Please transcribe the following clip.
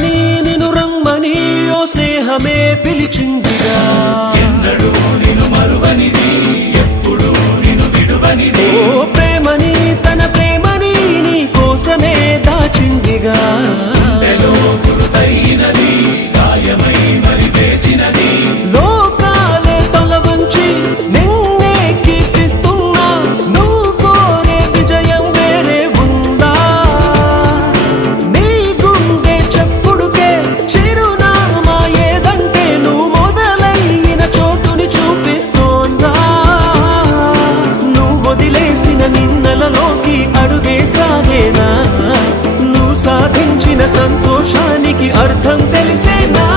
రమ్మని నిన్ను రమ్మని ఓ స్నేహమే పిలిచిందిగా. ఎన్నడూ నిన్ను మరువనిది, ఎప్పుడు నిన్ను విడువనిది. ఓ ప్రేమని తన ప్రేమని నీ కోసమే దాచిందిగా. గుండెలో గురుతైనది, గాయమై మరి వేచినది. లోకాలే తల వంచి నిన్నే కీర్తిస్తున్నా, నువ్వు కోరే విజయం వేరే ఉందా? నీ గుండె చెప్పుడుకే చిరునామా ఏదంటే నువ్వు మొదలైన చోటుని చూపిస్తోందా? నువ్వు వదిలేసిన నిన్నలలోకి అడుగేసాగేనా? నువ్వు సాధించిన సంతోషానికి అర్థం తెలిసేనా?